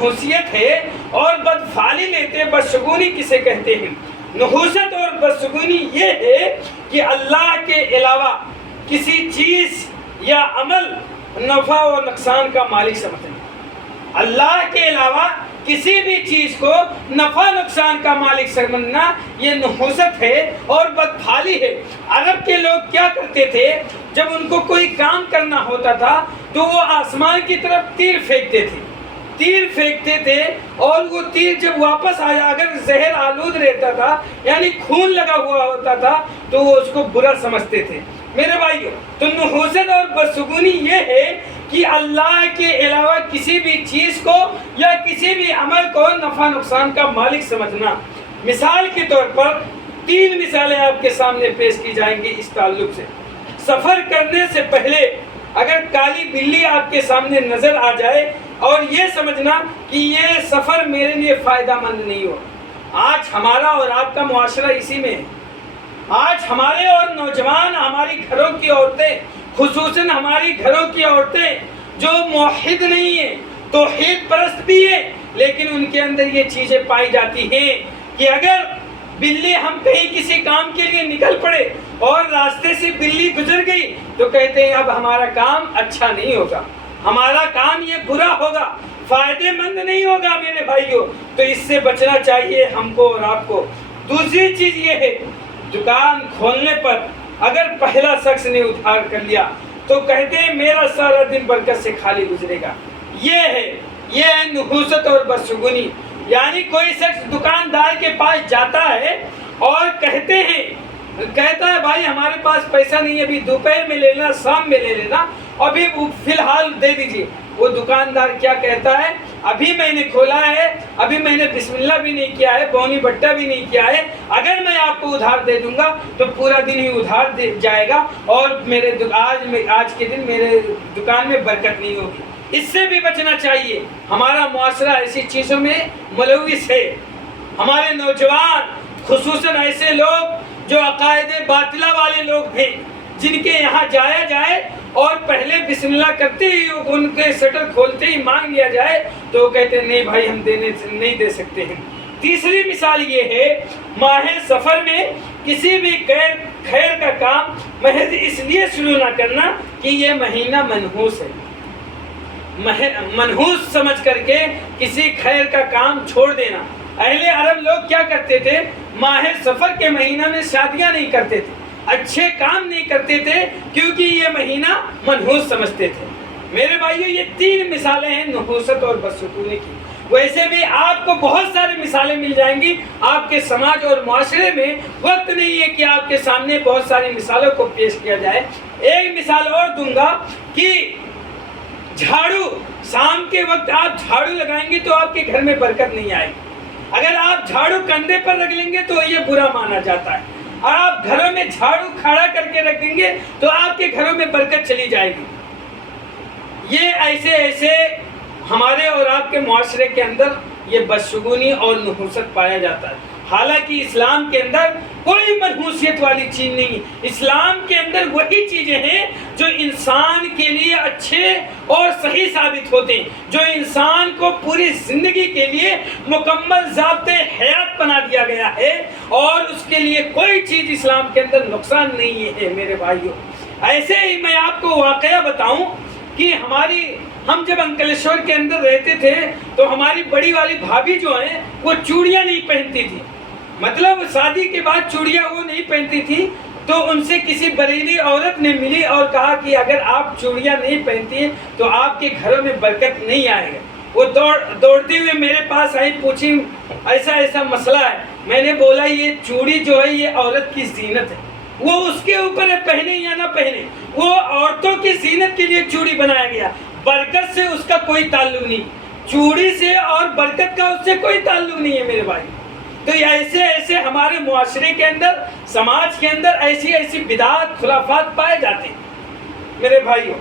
نحوست ہے اور بدفعلی لیتے بدشگونی کسے کہتے ہیں؟ نحوست اور بدشگونی یہ ہے کہ اللہ کے علاوہ کسی چیز یا عمل نفع و نقصان کا مالک سمجھنا۔ اللہ کے علاوہ کسی بھی چیز کو نفع نقصان کا مالک سمجھنا یہ نحوست ہے اور بدفعلی ہے۔ عرب کے لوگ کیا کرتے تھے؟ جب ان کو کوئی کام کرنا ہوتا تھا تو وہ آسمان کی طرف تیر پھینکتے تھے اور وہ تیر جب واپس آیا اگر زہر آلود رہتا تھا یعنی خون لگا ہوا ہوتا تھا تو وہ اس کو برا سمجھتے تھے۔ میرے بھائیو، تو نحوست اور بدشگونی یہ ہے کہ اللہ کے علاوہ کسی بھی چیز کو یا کسی بھی عمل کو نفع نقصان کا مالک سمجھنا۔ مثال کے طور پر 3 مثالیں آپ کے سامنے پیش کی جائیں گی اس تعلق سے۔ سفر کرنے سے پہلے اگر کالی بلی آپ کے سامنے نظر آ جائے اور یہ سمجھنا کہ یہ سفر میرے لیے فائدہ مند نہیں ہو۔ آج ہمارا اور آپ کا معاشرہ اسی میں ہے۔ آج ہمارے اور نوجوان، ہماری گھروں کی عورتیں، خصوصاً ہماری گھروں کی عورتیں جو موحد نہیں ہیں، توحید پرست بھی ہیں، لیکن ان کے اندر یہ چیزیں پائی جاتی ہیں کہ اگر بلی ہم کہیں کسی کام کے لیے نکل پڑے اور راستے سے بلی گزر گئی تو کہتے ہیں اب ہمارا کام اچھا نہیں ہوگا، ہمارا کام یہ برا ہوگا، فائدے مند نہیں ہوگا۔ میرے بھائیوں، تو اس سے بچنا چاہیے ہم کو اور آپ کو۔ دوسری چیز یہ ہے، دکان کھولنے پر اگر پہلا شخص نے ادھار کر لیا تو کہتے ہیں میرا سارا دن برکت سے خالی گزرے گا۔ یہ ہے نحوست اور بدشگونی۔ یعنی کوئی شخص دکاندار کے پاس جاتا ہے اور کہتا ہے بھائی ہمارے پاس پیسہ نہیں ہے، ابھی دوپہر میں لے لینا، شام میں لے لینا، ابھی فی الحال دے دیجیے۔ وہ دکاندار کیا کہتا ہے؟ ابھی میں نے کھولا ہے، ابھی میں نے بسم اللہ بھی نہیں کیا ہے، بونی بٹا بھی نہیں کیا ہے، اگر میں آپ کو ادھار دے دوں گا تو پورا دن ہی ادھار دے جائے گا اور آج کے دن میرے دکان میں برکت نہیں ہوگی۔ اس سے بھی بچنا چاہیے۔ ہمارا معاشرہ ایسی چیزوں میں ملوث ہے۔ ہمارے نوجوان، خصوصاً ایسے لوگ جو عقائد باطلہ والے لوگ ہیں، جن کے یہاں جایا جائے اور پہلے بسم اللہ کرتے ہی ان کے شٹر کھولتے ہی مانگ لیا جائے تو وہ کہتے ہیں نہیں بھائی ہم نہیں دے سکتے ہیں۔ تیسری مثال یہ ہے، ماہ سفر میں کسی بھی خیر کا کام محض اس لیے شروع نہ کرنا کہ یہ مہینہ منحوس ہے۔ منحوس سمجھ کر کے کسی خیر کا کام چھوڑ دینا۔ اہل عرب لوگ کیا کرتے تھے؟ ماہ سفر کے مہینہ میں شادیاں نہیں کرتے تھے، اچھے کام نہیں کرتے تھے کیونکہ یہ مہینہ منحوس سمجھتے تھے۔ میرے بھائیو، یہ 3 مثالیں ہیں نحوست اور بدشگونی کی۔ ویسے بھی آپ کو بہت ساری مثالیں مل جائیں گی آپ کے سماج اور معاشرے میں، وقت نہیں ہے کہ آپ کے سامنے بہت ساری مثالوں کو پیش کیا جائے۔ ایک مثال اور دوں گا کہ جھاڑو، شام کے وقت آپ جھاڑو لگائیں گے تو آپ کے گھر میں برکت نہیں آئے گی۔ اگر آپ جھاڑو کندھے پر رکھ لیں گے تو یہ برا مانا جاتا ہے، اور آپ گھروں میں جھاڑو کھڑا کر کے رکھ دیں گے تو آپ کے گھروں میں برکت چلی جائے گی۔ یہ ایسے ہمارے اور آپ کے معاشرے کے اندر یہ بدشگونی اور نحوست پایا جاتا ہے۔ حالانکہ اسلام کے اندر کوئی منحوسیت والی چیز نہیں، اسلام کے اندر وہی چیزیں ہیں جو انسان کے لیے اچھے اور صحیح ثابت ہوتے ہیں، جو انسان کو پوری زندگی کے لیے مکمل ضابطۂ حیات بنا دیا گیا ہے، اور اس کے لیے کوئی چیز اسلام کے اندر نقصان نہیں ہے۔ میرے بھائیوں، ایسے ہی میں آپ کو واقعہ بتاؤں کہ ہم جب انکلیشور کے اندر رہتے تھے تو ہماری بڑی والی بھابھی جو ہیں وہ چوڑیاں نہیں پہنتی تھی، مطلب شادی کے بعد چوڑیاں وہ نہیں پہنتی تھی۔ تو ان سے کسی بریلی عورت نے ملی اور کہا کہ اگر آپ چوڑیاں نہیں پہنتی ہیں تو آپ کے گھروں میں برکت نہیں آئے گا۔ وہ دوڑتے ہوئے میرے پاس آئی، پوچھی ایسا مسئلہ ہے۔ میں نے بولا یہ چوڑی جو ہے یہ عورت کی زینت ہے، وہ اس کے اوپر ہے پہنے یا نہ پہنے، وہ عورتوں کی زینت کے لیے چوڑی بنایا گیا، برکت سے اس کا کوئی تعلق نہیں، چوڑی سے اور برکت کا اس سے کوئی تعلق نہیں ہے میرے بھائی۔ تو ایسے ہمارے معاشرے کے اندر، سماج کے اندر ایسی بدعات، خرافات پائے جاتے ہیں میرے بھائیوں۔